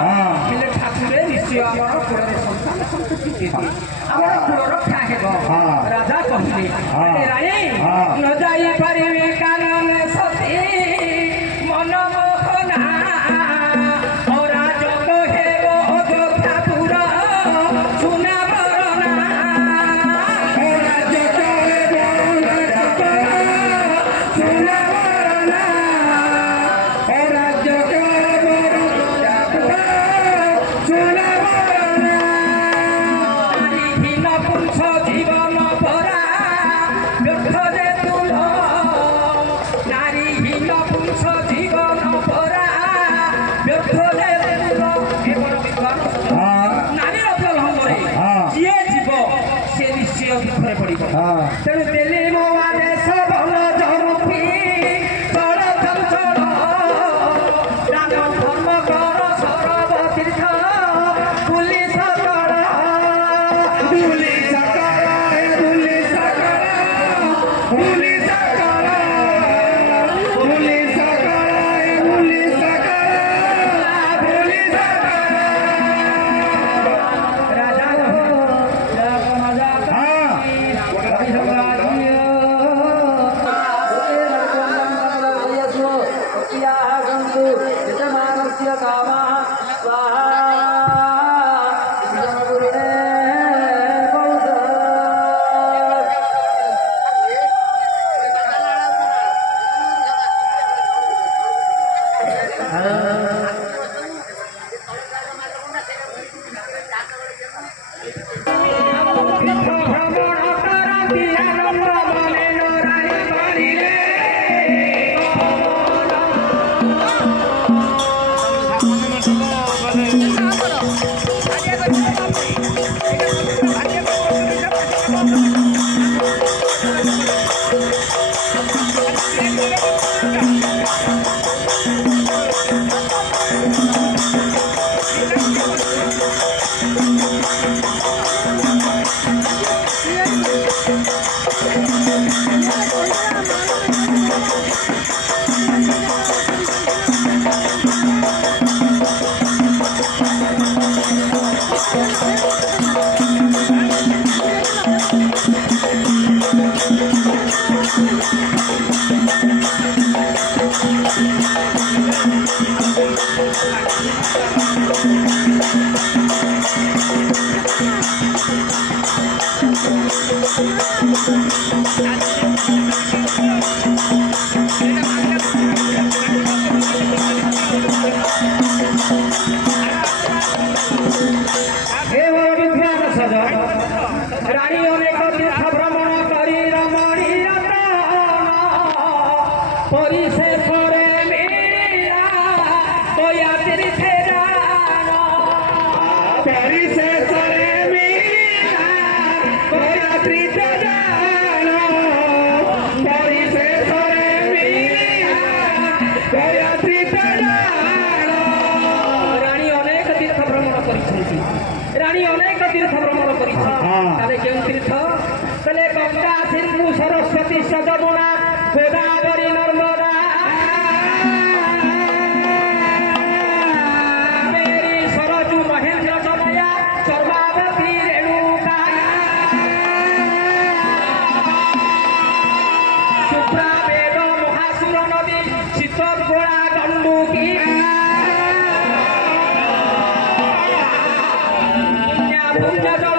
हेले ठाकुरे निश्चय आमर कुलरे संतान संतति देबे आमर कुल रक्षा हेबो राजा कहिले रानी न जाई परिवे कानन सती मन मोहना और राज को हेबो जोधापुर सुना बरना और राज को हेबो सुना बरना और राज को सुना बरना नारीहीन पुरुष जीवन भरा व्यर्थ जे तुल नारीहीन पुरुष जीवन भरा व्यर्थ जे तुल एवं विद्वान नारीर प्रलम्बरे जिए जीव से निश्चय दुखरे पड़िब तेणु देली मो आदेश भल जमुखी चल चंचल राम धर्म कर सरब तीर्थ बुली सकल बुली सकल बुली सकल बुली सकल बुली सकल बुली सकल बुली सकल राजा रानी अनेक तीर्थ भ्रमण करी रमणी परिशेष मिला दया तीर्थे जान परिशेष मिला दया तीर्थ जान परिशेष मिला दया तीर्थ जान रानी अनेक तीर्थ भ्रमण करिसेंती रानी अनेक तीर्थ भ्रमण करिसें केउं तीर्थ तले गंगा सिंधु सरस्वती सदमुना गोदावरी नर्मदा मेरी सरजू महेंद्र तनया चर्मावती रेणुका शुभ्रा वेद महासुर नदी शीतलगोला गंडुकी पुण्य जल